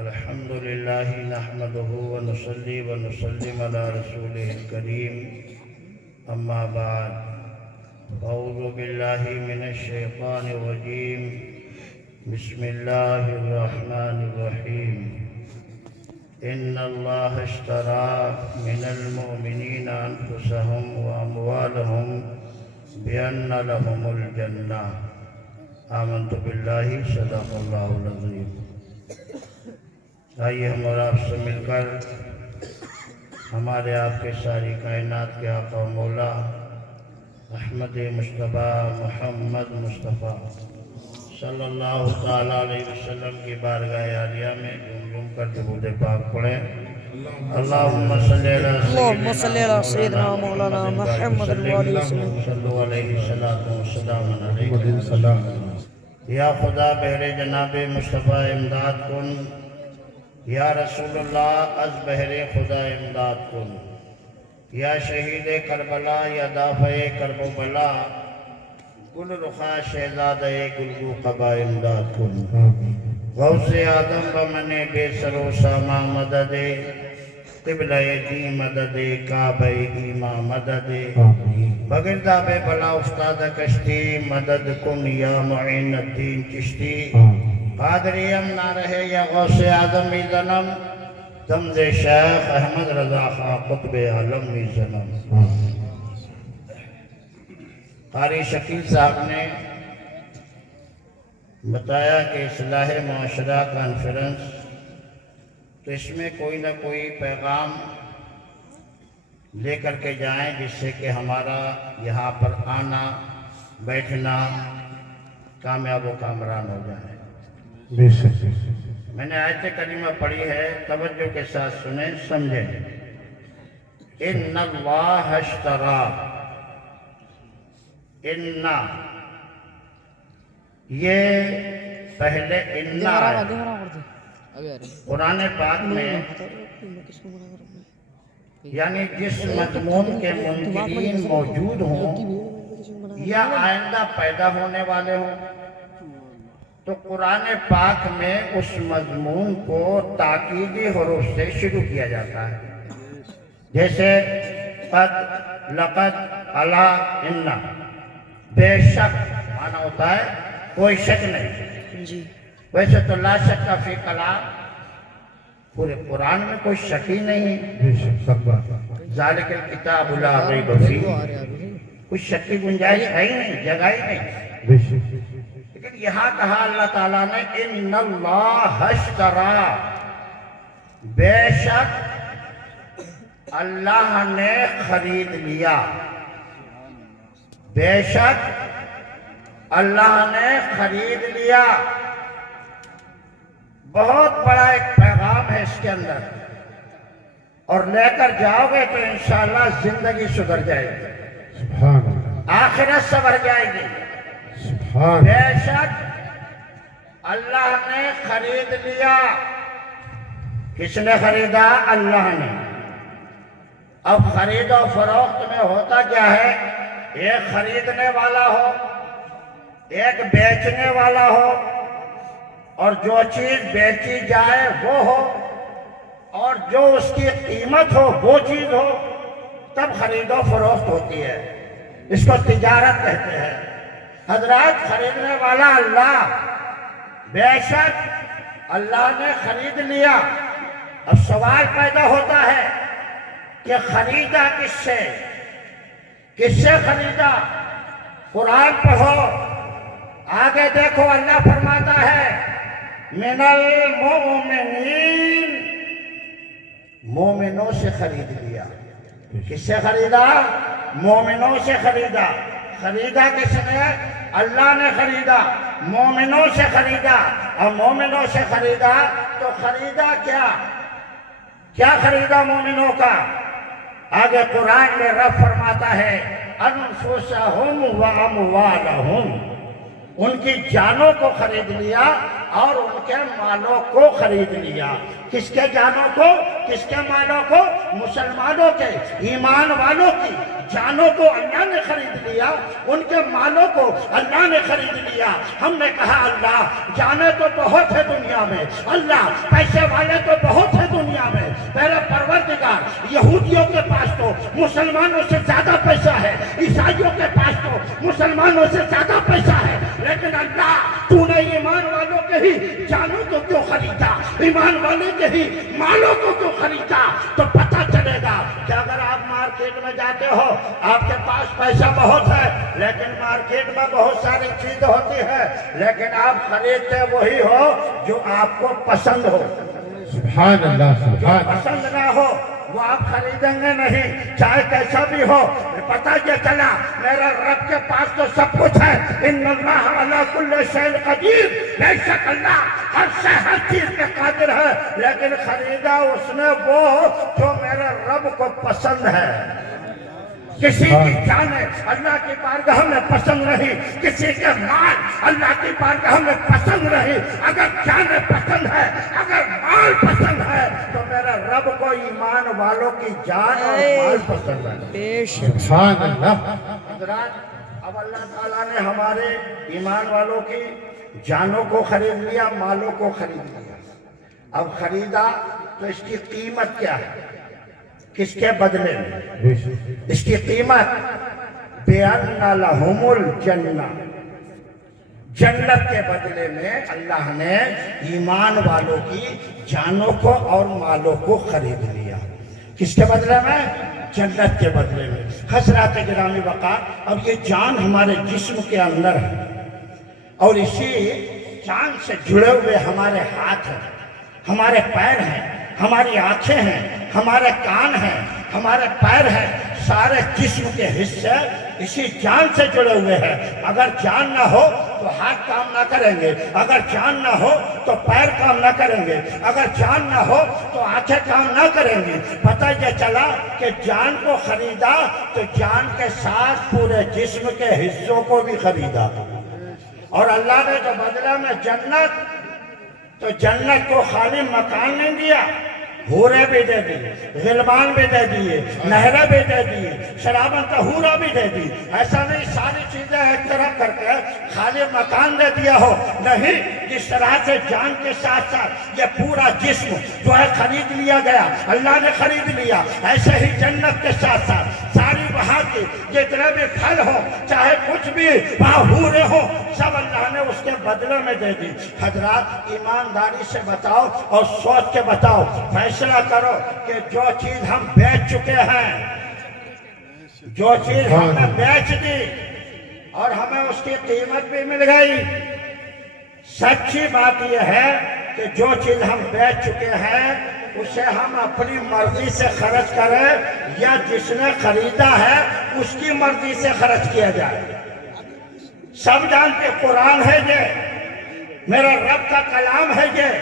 الحمد لله نحمده ونصلي ونسلم على رسوله الكريم أما بعد أعوذ بالله من الشيطان الرجيم بسم الله الرحمن الرحيم إن الله اشترى من المؤمنين أنفسهم وأموالهم بأن لهم الجنة آمنت بالله صدق الله العظيم۔ آئیے ہم اور آپ سے مل کر ہمارے آپ کے ساری کائنات کے آقا و مولا احمد مصطفیٰ محمد مصطفیٰ صلی اللہ تعالیٰ علیہ وسلم کی بارگاہ عالیہ میں جھوم کر درود پاک پڑھیں۔ اللہم صلی علی سیدنا مولانا محمد علیہ وسلم۔ یا خدا بہر جناب مصطفیٰ امداد کن، یا رسول اللہ از بہر خدا امداد کن، یا شہید کربلا یا دافع کرب و بلا، گل رخا شہزادہ گلگو قبا امداد کن۔ غوث آدم بمن بے سرو ساما مدد، قبلہ دی مدد، کعبہ ایما مدد، بگردہ بے بلا استاد کشتی مدد کن یا معین الدین چشتی۔ قادریم نہ رہے یا غوث آدم زنم، دمد شیخ احمد رضا خان قطب عالم زنم۔ قاری شکیل صاحب نے بتایا کہ اصلاح معاشرہ کانفرنس، تو اس میں کوئی نہ کوئی پیغام لے کر کے جائیں جس سے کہ ہمارا یہاں پر آنا بیٹھنا کامیاب و کامران ہو جائے۔ میں نے آیت کریمہ پڑھی ہے، توجہ کے ساتھ سنیں سمجھیں۔ ان اللہ اشترا، ان یہ پہلے ان ہے قرآن پاک میں، یعنی جس مضمون کے منکرین موجود ہوں یا آئندہ پیدا ہونے والے ہوں، تو قرآن پاک میں اس مضمون کو تاکیدی حروف سے شروع کیا جاتا ہے، جیسے قد، لقد، الا، ان، بے شک معنی ہوتا ہے کوئی شک نہیں۔ ویسے تو لا شک فی کلام، پورے قرآن میں کوئی شک ہی نہیں، ذالک الکتاب لا ریب فیہ، کوئی شک کی گنجائش ہے ہی نہیں، جگہ ہی نہیں۔ لیکن یہاں کہا اللہ تعالیٰ نے ان اللہ اشترا، بے شک اللہ نے خرید لیا، بے شک اللہ نے خرید لیا۔ بہت بڑا ایک پیغام ہے اس کے اندر، اور لے کر جاؤ گے تو انشاءاللہ زندگی سدھر جائے گی، آخرت سنور جائے گی۔ بے شک اللہ نے خرید لیا۔ کس نے خریدا؟ اللہ نے۔ اب خرید و فروخت میں ہوتا کیا ہے؟ ایک خریدنے والا ہو، ایک بیچنے والا ہو، اور جو چیز بیچی جائے وہ ہو، اور جو اس کی قیمت ہو وہ چیز ہو، تب خرید و فروخت ہوتی ہے۔ اس کو تجارت کہتے ہیں۔ حضرات خریدنے والا اللہ، بے شک اللہ نے خرید لیا۔ اب سوال پیدا ہوتا ہے کہ خریدا کس سے؟ کس سے خریدا؟ قرآن پڑھو، آگے دیکھو، اللہ فرماتا ہے من المؤمنین، مومنوں سے خرید لیا۔ کس سے خریدا؟ مومنوں سے خریدا۔ خریدا کس نے؟ اللہ نے خریدا، مومنوں سے خریدا۔ اور مومنوں سے خریدا تو خریدا کیا؟ کیا خریدا مومنوں کا؟ آگے قرآن میں رب فرماتا ہے انفسہم و اموالہم، ان کی جانوں کو خرید لیا اور ان کے مالوں کو خرید لیا۔ کس کے جانوں کو؟ کس کے مالوں کو؟ مسلمانوں کے، ایمان والوں کی جانوں کو اللہ نے خرید لیا، ان کے مالوں کو اللہ نے خرید لیا۔ ہم نے کہا اللہ جانیں تو بہت ہے دنیا میں، اللہ پیسے والے تو بہت ہے دنیا میں، میرے پروردگار یہودیوں کے پاس تو مسلمانوں سے زیادہ پیسہ ہے، عیسائیوں کے پاس تو مسلمانوں سے زیادہ پیسہ ہے، لیکن اللہ تو نے ایمان والوں کے ہی جانوں کو کیوں خریدا، ایمان والے کے ہی مالوں کو کیوں خریدا؟ تو پتہ چلے گا کہ اگر آپ مارکیٹ میں جاتے ہو، آپ کے پاس پیسہ بہت ہے، لیکن مارکیٹ میں بہت ساری چیز ہوتی ہے، لیکن آپ خریدتے وہی ہو جو آپ کو پسند ہو۔ سبحان اللہ، جو سبحان اللہ۔ پسند نہ ہو وہ آپ خریدیں گے نہیں، چاہے کیسا بھی ہو۔ پتہ یہ چلا میرا رب کے پاس تو سب کچھ ہے، ان اللہ علی کل شیء قدیر، بے شک اللہ ہر چیز کے قادر ہے، لیکن خریدا اس نے وہ جو میرے رب کو پسند ہے۔ کسی کی جانیں اللہ کی بارگاہ میں پسند نہیں، کسی کے مال اللہ کی بارگاہ میں پسند نہیں۔ اگر جانیں پسند ہے، اگر مال پسند ہے، تو میرے رب کو ایمان والوں کی جان اور مال پسند ہے۔ سبحان اللہ۔ حضرات اب اللہ تعالیٰ نے ہمارے ایمان والوں کی جانوں کو خرید لیا، مالوں کو خرید لیا۔ اب خریدا تو اس کی قیمت کیا ہے؟ کس کے بدلے میں؟ اس کی قیمت بِأَنَّ لَهُمُ الْجَنَّةَ، جنت کے بدلے میں اللہ نے ایمان والوں کی جانوں کو اور مالوں کو خرید لیا۔ کس کے بدلے میں؟ جنت کے بدلے میں۔ حضرات گرامی وقار، اب یہ جان ہمارے جسم کے اندر ہے، اور اسی جان سے جڑے ہوئے ہمارے ہاتھ ہیں، ہمارے پیر ہیں، ہماری آنکھیں ہیں، ہمارے کان ہیں، ہمارے پیر ہیں، سارے جسم کے حصے اسی جان سے جڑے ہوئے ہیں۔ اگر جان نہ ہو تو ہاتھ کام نہ کریں گے، اگر جان نہ ہو تو پیر کام نہ کریں گے، اگر جان نہ ہو تو آنکھیں کام نہ کریں گی۔ پتہ یہ چلا کہ جان کو خریدا تو جان کے ساتھ پورے جسم کے حصوں کو بھی خریدا، اور اللہ نے جو بدلہ میں جنت، تو جنت کو خالی مکان نہیں دیا، حوریں بھی دے دی، غلمان بھی دے دیے، نہریں بھی دے دی، شراباً طہورا بھی دے دی۔ ایسا نہیں ساری چیزیں ایک طرف کر کے خالی مکان دے دیا ہو، نہیں، جس طرح سے جان کے ساتھ ساتھ یہ پورا جسم جو ہے خرید لیا گیا، اللہ نے خرید لیا، ایسے ہی جنت کے ساتھ ساتھ ساری وہاں کی جتنے بھی پھل ہو، چاہے کچھ بھی وہاں حوریں ہو، سب اللہ نے اس کے بدلے میں دے دی۔ حضرات ایمانداری سے بتاؤ اور سوچ کے بتاؤ، فیصلہ کرو کہ جو چیز ہم بیچ چکے ہیں، جو چیز ہم نے بیچ دی اور ہمیں اس کی قیمت بھی مل گئی، سچی بات یہ ہے کہ جو چیز ہم بیچ چکے ہیں اسے ہم اپنی مرضی سے خرچ کریں یا جس نے خریدا ہے اس کی مرضی سے خرچ کیا جائے۔ سب جانتے قرآن ہے یہ، میرا رب کا کلام ہے یہ،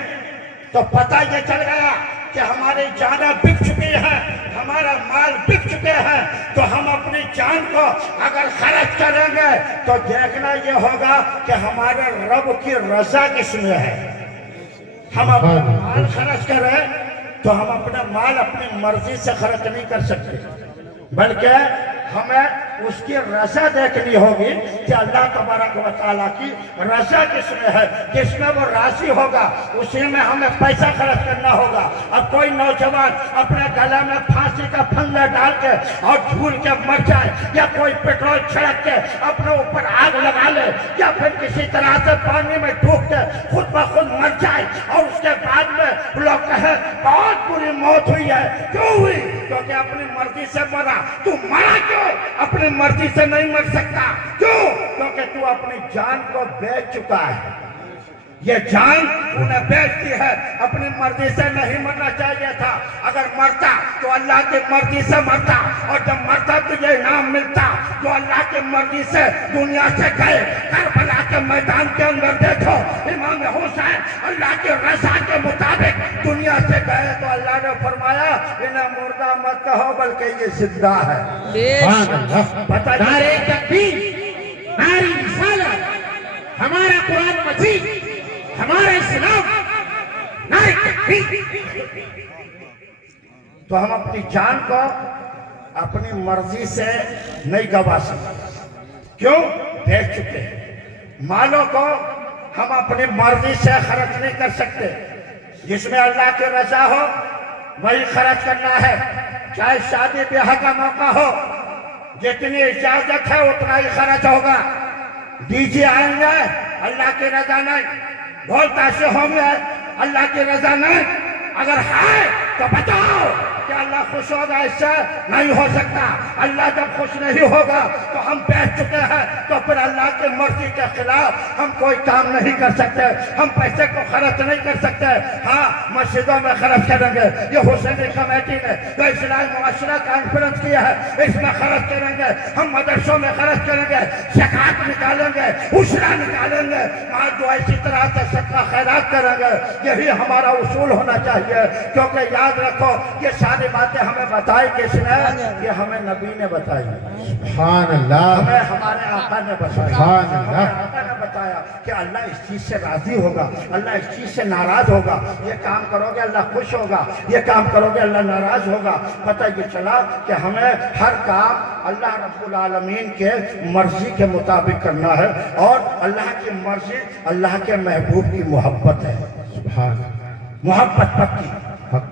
تو پتہ یہ چل گیا کہ ہماری جانیں بک چکی ہیں، ہمارا مال بک چکے ہیں، تو ہم اپنی جان کو اگر خرچ کریں گے تو دیکھنا یہ ہوگا کہ ہمارے رب کی رضا کس میں ہے۔ ہم اپنا مال خرچ کریں تو ہم اپنا مال اپنی مرضی سے خرچ نہیں کر سکتے، بلکہ ہمیں اس کی رضا دیکھنی ہوگی کہ اللہ تبارک و تعالیٰ کی رضا کس میں ہے، جس میں وہ راضی ہوگا اسی میں ہمیں پیسہ خرچ کرنا ہوگا۔ اب کوئی نوجوان اپنے گلے میں پھانسی کا پھندا ڈال کے اور جھول کے مر جائے، یا کوئی پیٹرول چھڑک کے اپنے اوپر آگ لگا لے، یا پھر کسی طرح سے پانی میں ڈوب کے خود بخود مر جائے، اور اس کے بعد میں لوگ کہیں بہت بری موت ہوئی ہے، کیوں ہوئی؟ کیونکہ اپنی مرضی سے مرا۔ تو مرا کیوں؟ اپنی مرضی سے نہیں مر سکتا، کیوں؟ کیونکہ تو اپنی جان کو بیچ چکا ہے۔ یہ جان تو نے بیچ دی ہے، اپنی مرضی سے نہیں مرنا چاہیے تھا۔ اگر مرتا تو اللہ کی مرضی سے مرتا، اور جب مرتا تو یہ انعام ملتا جو اللہ کی مرضی سے دنیا سے گئے۔ کربلا کے میدان کے اندر دیکھو، امام حسین اللہ کی رضا کے مطابق دنیا سے گئے تو اللہ نے فرمایا انہیں مردہ مت کہو بلکہ یہ زندہ ہے۔ نعرہ تکبیر، نعرہ رسالت، ہمارا قرآن مجید، ہمارا اسلام، نعرہ تکبیر۔ تو ہم اپنی جان کو اپنی مرضی سے نہیں گوا سکتے. کیوں؟ دیکھ چکے ہیں. مالوں کو ہم اپنی مرضی سے خرچ نہیں کر سکتے. جس میں اللہ کی رضا ہو وہی خرچ کرنا ہے. چاہے شادی بیاہ کا موقع ہو، جتنی اجازت ہے اتنا ہی خرچ ہوگا. ڈیجے آئیں گے، اللہ کی رضا نہیں. ڈھول تاشے ہوں گے، اللہ کی رضا نہیں. اگر ہے تو بتاؤ کہ اللہ خوش ہوگا؟ اس سے نہیں ہو سکتا. اللہ جب خوش نہیں ہوگا تو ہم بیٹھ چکے ہیں، تو پھر اللہ کی مرضی کے خلاف ہم کوئی کام نہیں کر سکتے. ہم پیسے کو خرچ نہیں کر سکتے. ہاں، مسجدوں میں خرچ کریں گے. یہ حسینی کمیٹی نے جو اسلامی معاشرہ کانفرنس کیا ہے اس میں خرچ کریں گے. ہم مدرسوں میں خرچ کریں گے، زکوٰۃ نکالیں گے، عشرہ نکالیں گے، جو اسی طرح سے صدقہ خیرات کریں گے. یہی ہمارا اصول ہونا چاہیے. کیونکہ یاد رکھو یہ ساری باتیں ہمیں بتائی کس نے؟ یہ ہمیں نبی نے بتائی. سبحان اللہ. ہمیں ہمارے آقا نے بتایا. سبحان اللہ. ہمیں آقا نے بتایا کہ اللہ اس چیز سے راضی ہوگا، اللہ اس چیز سے ناراض ہوگا. یہ کام کرو گے اللہ خوش ہوگا، یہ کام کرو گے اللہ ناراض ہوگا. پتہ یہ چلا کہ ہمیں ہر کام اللہ رب العالمین کے مرضی کے مطابق کرنا ہے. اور اللہ کی مرضی اللہ کے محبوب کی محبت ہے. سبحان اللہ. محبت پکی.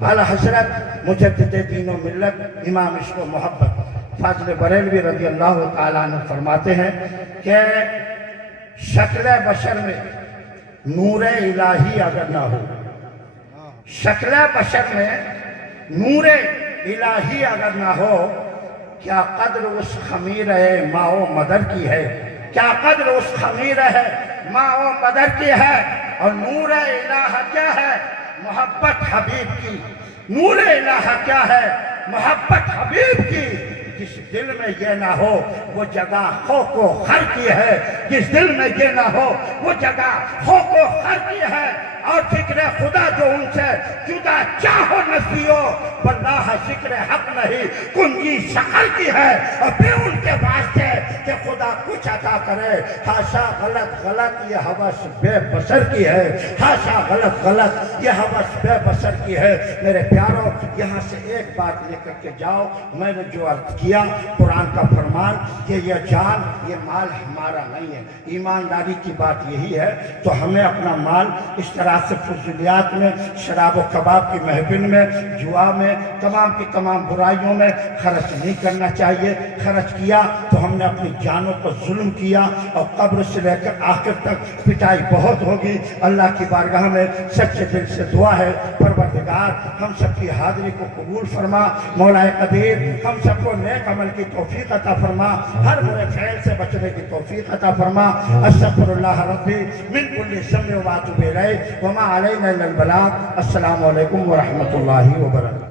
اعلیٰ حضرت مجدد دین و ملت امام عشق و محبت فاضل بریلوی رضی اللہ تعالیٰ عنہ فرماتے ہیں کہ شکل بشر میں نور الہی اگر نہ ہو، شکل بشر میں نور الہی اگر نہ ہو، کیا قدر اس خمیر ماں و مدر کی ہے؟ کیا قدر اس خمیر ہے ماں و مدر کی ہے؟ اور نور الہ کیا ہے؟ محبت حبیب کی. نور الہ کیا ہے؟ محبت حبیب کی. جس دل میں یہ نہ ہو وہ جگہ خوف و خر کی ہے. جس دل میں یہ نہ ہو وہ جگہ خوف و خر کی ہے. اور ذکر خدا جو ان سے جدا چاہو نسیو، واللہ ذکر حق نہیں کنجی شکر کی ہے. اور پھر ان کے واسطے کہ خدا کچھ عطا کرے، حاشا غلط یہ حوث بے بسر کی ہے. حاشا غلط یہ حوث بے بسر کی ہے. میرے پیارو، یہاں سے ایک بات لے کر کے جاؤ. میں نے جو عرض کیا قرآن کا فرمان کہ یہ جان یہ مال ہمارا نہیں ہے. ایمانداری کی بات یہی ہے. تو ہمیں اپنا مال اس طرح سے فضولیات میں، شراب و کباب کی محفل میں، جوا میں، تمام کی تمام برائیوں میں خرچ نہیں کرنا چاہیے. خرچ کیا تو ہم نے اپنی جانوں پر ظلم کیا، اور قبر سے لے کر آخر تک پٹائی بہت ہوگی. اللہ کی بارگاہ میں سچے دل سے دعا ہے، پروردگار ہم سب کی حاضری کو قبول فرما. مولا قدیر ہم سب کو نیک عمل کی توفیق عطا فرما، ہر برے فعل سے بچنے کی توفیق عطا فرما. استغفر اللہ ربی من کل ذنب و اتوب الیہ وما علینا الا البلاغ. السلام علیکم ورحمۃ اللہ وبرکاتہ.